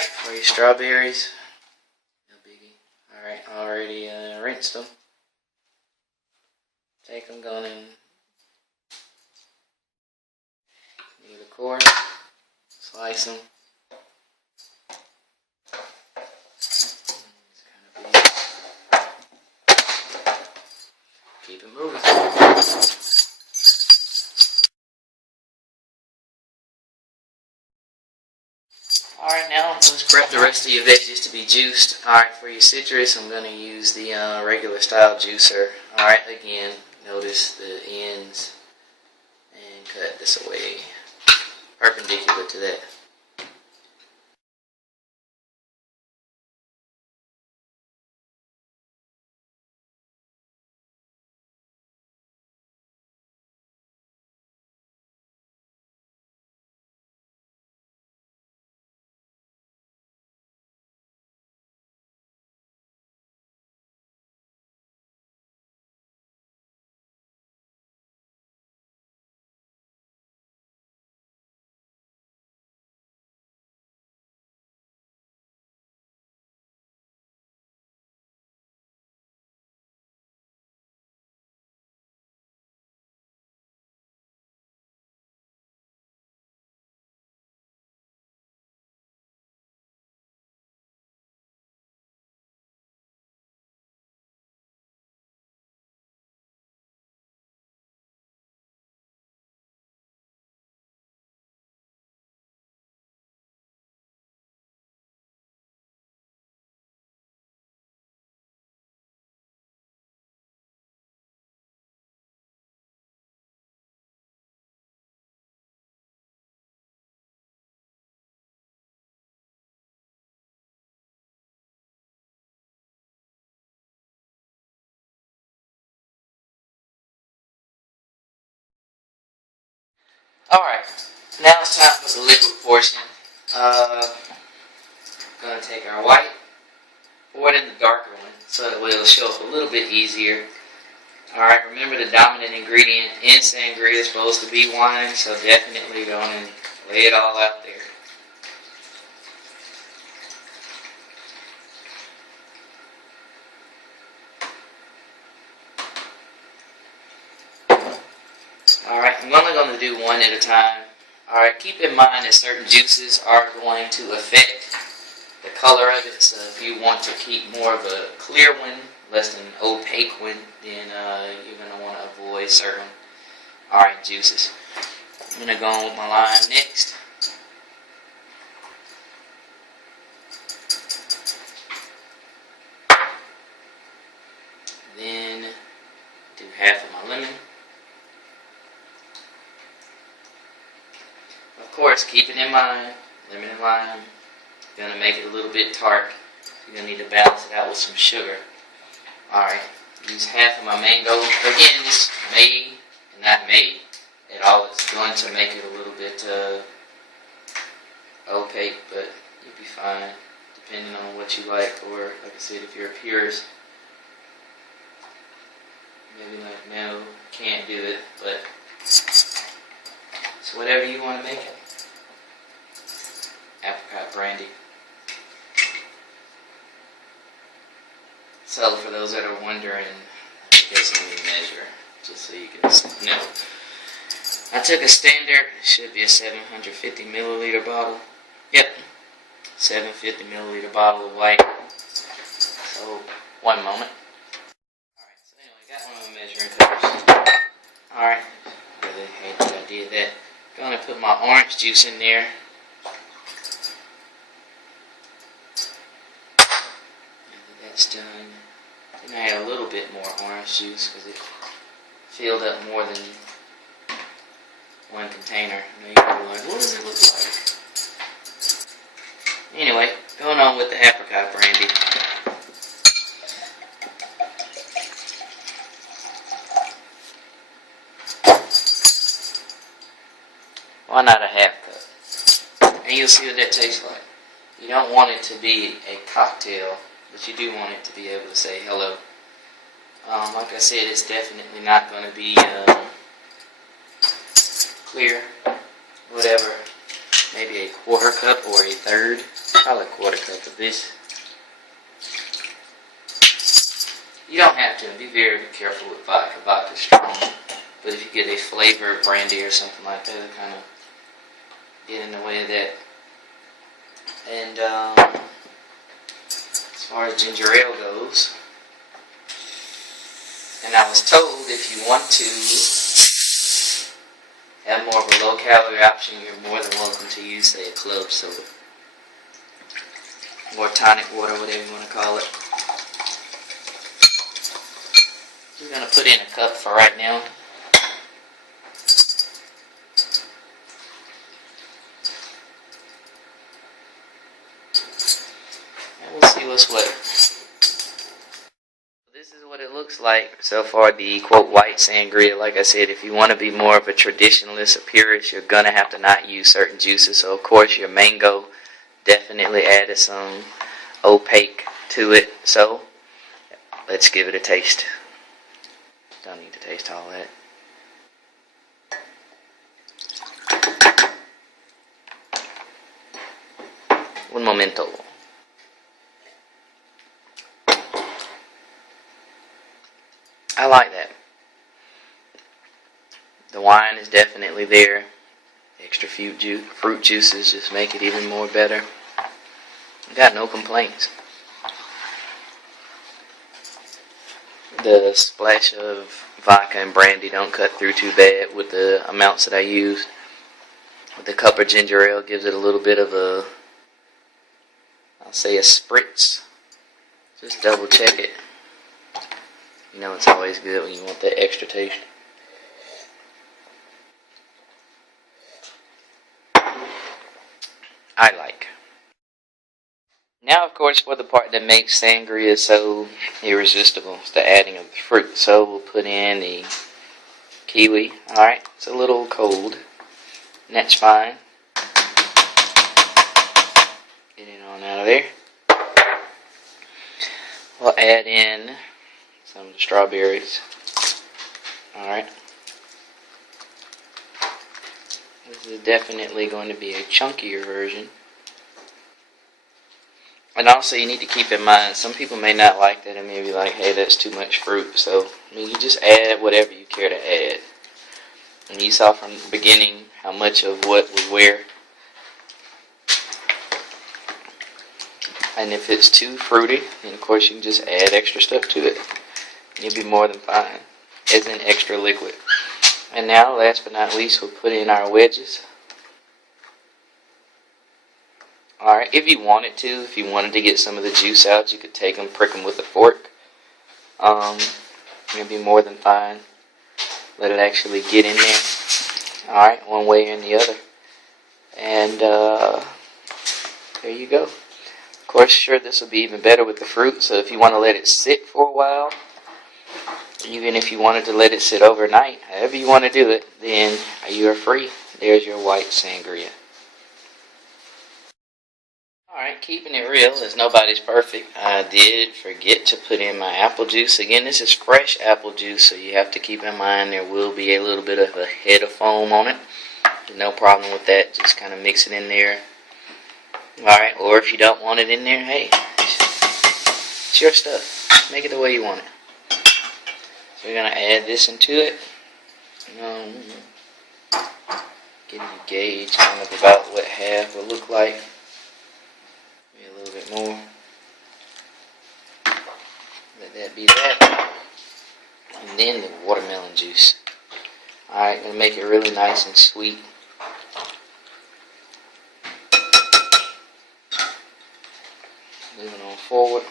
Alright, for your strawberries, no biggie. Alright, already rinsed them. Take them, go in with a core, slice them. Keep it moving. Alright, now let's prep the rest of your veggies to be juiced. Alright, for your citrus, I'm going to use the regular style juicer. Alright, again, notice the ends and cut this away perpendicular to that. Alright, now it's time for the liquid portion. Gonna take our white, pour it in the darker one so that way it'll show up a little bit easier. Alright, remember the dominant ingredient in sangria is supposed to be wine, so definitely go and lay it all out there. Alright, I'm only going to do one at a time. Alright, keep in mind that certain juices are going to affect the color of it, so if you want to keep more of a clear one, less than an opaque one, then you're going to want to avoid certain juices. I'm going to go on with my lime next. Then do half of my lemon. Of course, keep it in mind, lemon and lime, you're going to make it a little bit tart. You're going to need to balance it out with some sugar. Alright, use half of my mango. Again, this may and not may at all. It's going to make it a little bit opaque, but you'll be fine depending on what you like. Or, like I said, if you're a purist, maybe like, no, can't do it, but it's whatever you want to make it. Apricot brandy. So for those that are wondering, I guess let me measure just so you can know. I took a standard, it should be a 750 milliliter bottle. Yep, 750 milliliter bottle of white. So, one moment. Alright, so anyway, got one of my measuring cups. Alright, really hate that I did that. Gonna put my orange juice in there. That's done. Then I add a little bit more orange juice because it filled up more than one container. I know you're probably like, what does it look like? Anyway, going on with the apricot brandy. Why not a half cup? And you'll see what that tastes like. You don't want it to be a cocktail, but you do want it to be able to say hello. Like I said, it's definitely not going to be clear. Whatever. Maybe a quarter cup or a third. Probably a quarter cup of this. You don't have to. Be very careful with vodka. Vodka's strong. But if you get a flavored brandy or something like that, it'll kind of get in the way of that. And as far as ginger ale goes, and I was told if you want to have more of a low-calorie option, you're more than welcome to use, say, a club soda. Or tonic water, whatever you want to call it. We're going to put in a cup for right now. And we'll see what's what. This is what it looks like so far, the quote white sangria. Like I said, if you want to be more of a traditionalist, a purist, you're going to have to not use certain juices. So of course your mango definitely added some opaque to it. So let's give it a taste. Don't need to taste all that. Un momento. I like that. The wine is definitely there. Extra fruit juices just make it even more better. Got no complaints. The splash of vodka and brandy don't cut through too bad with the amounts that I used. With the cup of ginger ale gives it a little bit of a, I'll say a spritz. Just double check it. You know it's always good when you want that extra taste. I like. Now, of course, for the part that makes sangria so irresistible, it's the adding of the fruit. So we'll put in the kiwi. Alright, it's a little cold. And that's fine. Get it on out of there. We'll add in some of the strawberries. Alright. This is definitely going to be a chunkier version. And also you need to keep in mind, some people may not like that and may be like, hey, that's too much fruit. So, I mean, you just add whatever you care to add. And you saw from the beginning how much of what was where. And if it's too fruity, then of course you can just add extra stuff to it. You'll be more than fine. As in extra liquid. And now, last but not least, we'll put in our wedges. Alright, if you wanted to, if you wanted to get some of the juice out, you could take them, prick them with a fork. It'd be more than fine. Let it actually get in there. Alright, one way or the other. And there you go. Of course, sure, this will be even better with the fruit. So if you want to let it sit for a while, even if you wanted to let it sit overnight, however you want to do it, then you are free. There's your white sangria. Alright, keeping it real, as nobody's perfect, I did forget to put in my apple juice. Again, this is fresh apple juice, so you have to keep in mind there will be a little bit of a head of foam on it. No problem with that, just kind of mix it in there. Alright, or if you don't want it in there, hey, it's your stuff. Make it the way you want it. So we're going to add this into it. Getting a gauge kind of about what half will look like. Maybe a little bit more. Let that be that. And then the watermelon juice. Alright, going to make it really nice and sweet. Moving on forward.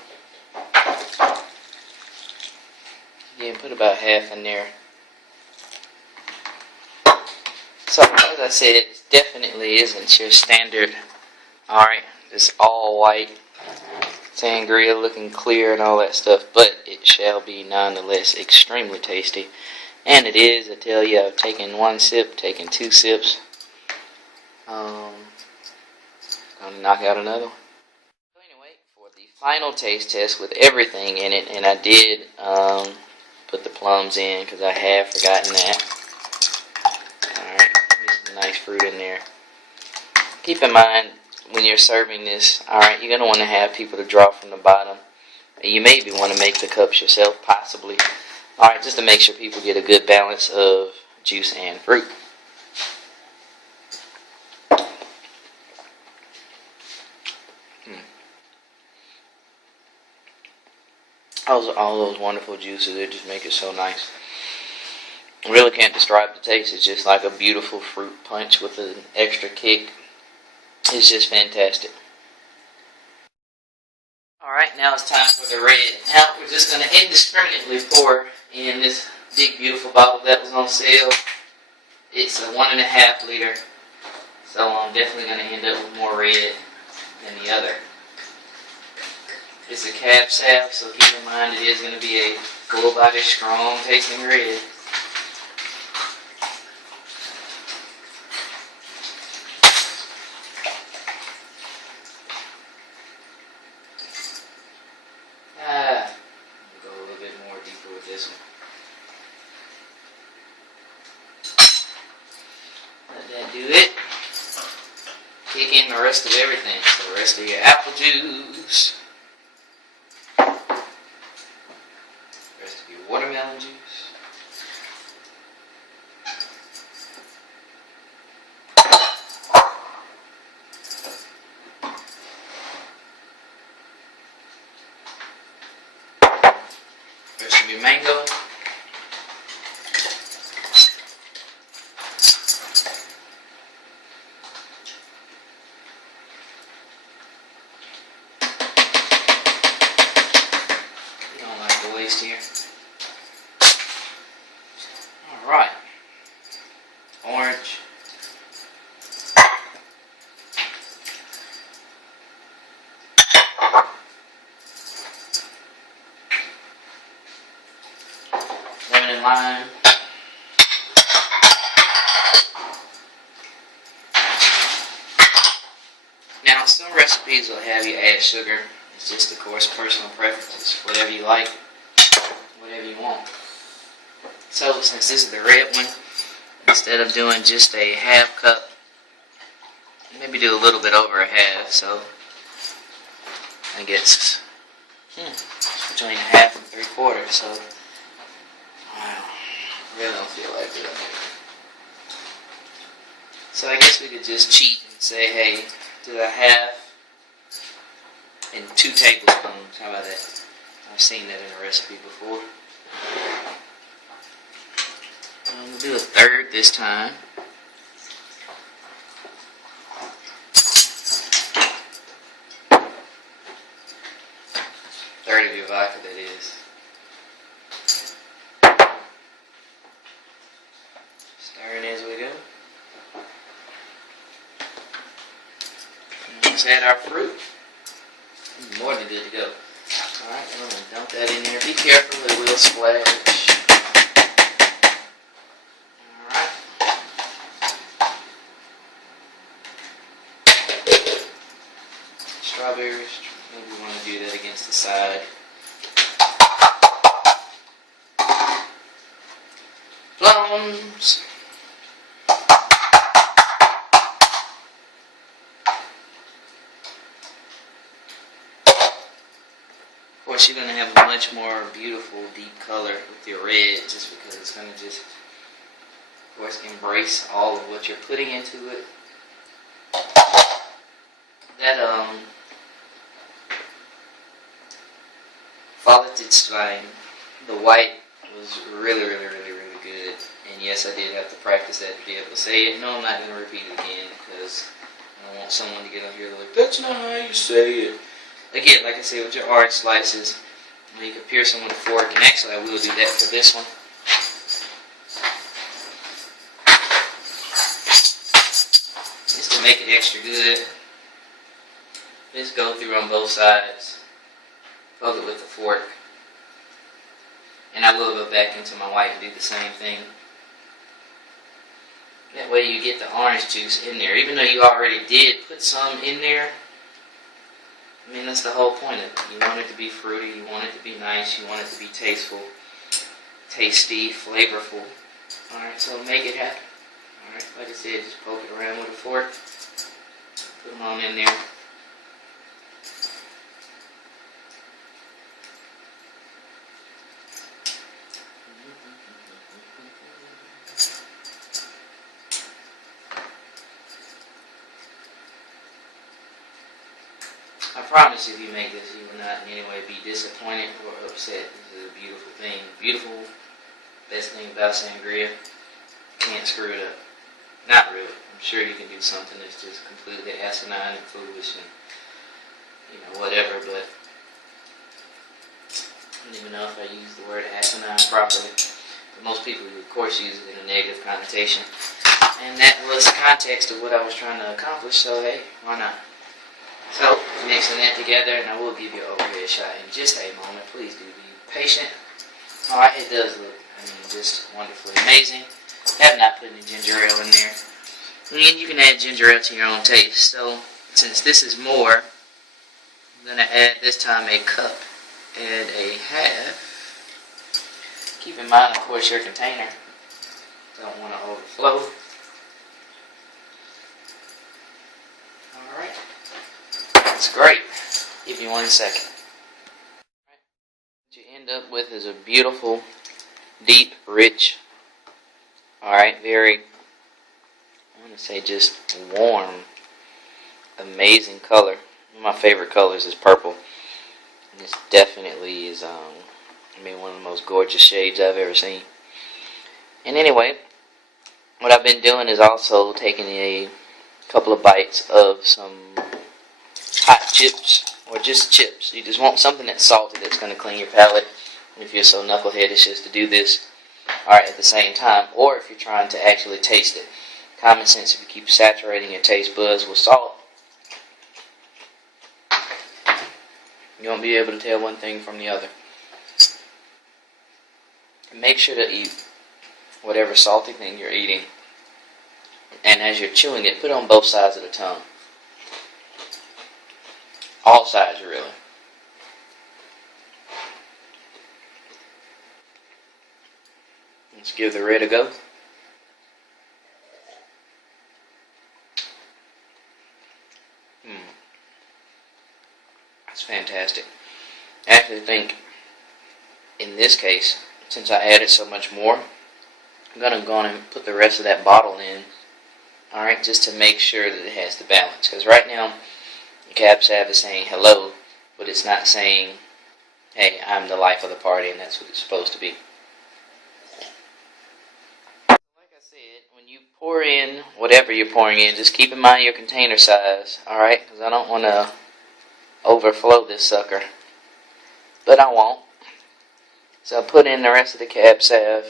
Again, put about half in there. So, as I said, it definitely isn't your standard, alright, this all white sangria looking clear and all that stuff, but it shall be nonetheless extremely tasty. And it is, I tell you, I've taken one sip, taken 2 sips. Gonna knock out another one. So anyway, for the final taste test with everything in it, and I did put the plums in because I have forgotten that. Alright, some nice fruit in there. Keep in mind, when you're serving this, alright, you're going to want to have people to draw from the bottom. You maybe want to make the cups yourself, possibly. Alright, just to make sure people get a good balance of juice and fruit. All those wonderful juices, they just make it so nice. I really can't describe the taste. It's just like a beautiful fruit punch with an extra kick. It's just fantastic. Alright, now it's time for the red. Now we're just going to indiscriminately pour in this big beautiful bottle that was on sale. It's a 1.5 liter. So I'm definitely going to end up with more red than the other. It's a cab salve, so keep in mind it is going to be a full-bodied, strong-tasting red. We'll go a little bit more deeper with this one. Let that do it. Kick in the rest of everything. So the rest of your apple juice. Watermelon juice. There should be mango. You don't like the waste here. Alright, orange, lemon and lime, now some recipes will have you add sugar. It's just of course personal preferences, whatever you like, whatever you want. So, since this is the red one, instead of doing just a half cup, maybe do a little bit over a half, so I guess between a half and 3/4, so I really don't feel like doing it. So I guess we could just cheat and say, hey, do a half and 2 tablespoons, how about that? I've seen that in a recipe before. We'll do a third this time. Third of your vodka, that is. Stirring as we go. And let's add our fruit. More than good to go. Alright, I'm going to dump that in there. Be careful, it will splash. Strawberries, maybe we want to do that against the side. Plums. Of course, you're going to have a much more beautiful, deep color with your red, just because it's going to just, of course, embrace all of what you're putting into it. That, Faulted slime, the white was really good, and yes, I did have to practice that to be able to say it. No, I'm not going to repeat it again, because I don't want someone to get up here like, that's not how you say it. Again, like I said, with your orange slices, you can pierce them with a fork, and actually I will do that for this one. Just to make it extra good, just go through on both sides. Poke it with a fork. And I will go back into my white and do the same thing. That way you get the orange juice in there. Even though you already did put some in there, I mean, that's the whole point of it. You want it to be fruity, you want it to be nice, you want it to be tasteful, tasty, flavorful. Alright, so make it happen. Alright, like I said, just poke it around with a fork. Put them on in there. I promise if you make this, you will not in any way be disappointed or upset. This is a beautiful thing. Beautiful. Best thing about Sangria. Can't screw it up. Not really. I'm sure you can do something that's just completely asinine and foolish and, whatever, but I don't even know if I use the word asinine properly. But most people, of course, use it in a negative connotation. And that was the context of what I was trying to accomplish, so hey, why not? So, mixing that together, and I will give you an overhead shot in just a moment. Please do be patient. Alright, it does look, just wonderfully amazing. Have not put any ginger ale in there. And you can add ginger ale to your own taste. So, since this is more, I'm going to add this time a cup and a half. Keep in mind, of course, your container. Don't want to overflow. Alright. That's great. Give me 1 second. What you end up with is a beautiful, deep, rich, very, I want to say just warm, amazing color. One of my favorite colors is purple. And this definitely is, one of the most gorgeous shades I've ever seen. And anyway, what I've been doing is also taking a couple of bites of some hot chips, or just chips. You just want something that's salty that's going to clean your palate. And if you're so knuckleheaded, it's just to do this at the same time, or if you're trying to actually taste it. Common sense, if you keep saturating your taste buds with salt, you won't be able to tell one thing from the other. And make sure to eat whatever salty thing you're eating, and as you're chewing it, put it on both sides of the tongue. All sides, really. Let's give the red a go. It's fantastic. I actually think, in this case, since I added so much more, I'm going to go on and put the rest of that bottle in, just to make sure that it has the balance. Because right now, the Cab Sav is saying hello, but it's not saying, hey, I'm the life of the party, and that's what it's supposed to be. Like I said, when you pour in whatever you're pouring in, just keep in mind your container size, because I don't want to overflow this sucker. But I won't. So I'll put in the rest of the Cab Sav,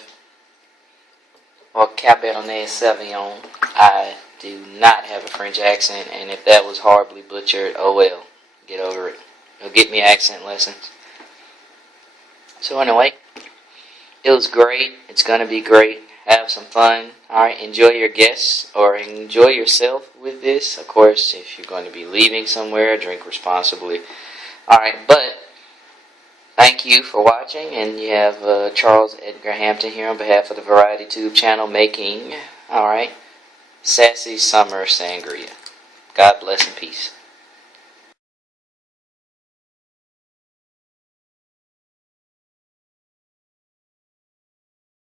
or Cabernet Sauvignon. I do not have a French accent, and if that was horribly butchered, oh well, get over it. It'll get me accent lessons. So anyway, it was great. It's going to be great. Have some fun. Enjoy your guests, or enjoy yourself with this. Of course, if you're going to be leaving somewhere, drink responsibly. But thank you for watching, and you have Charles Edgar Hampton here on behalf of the Variety Tube channel making, Sassy Summer Sangria. God bless and peace.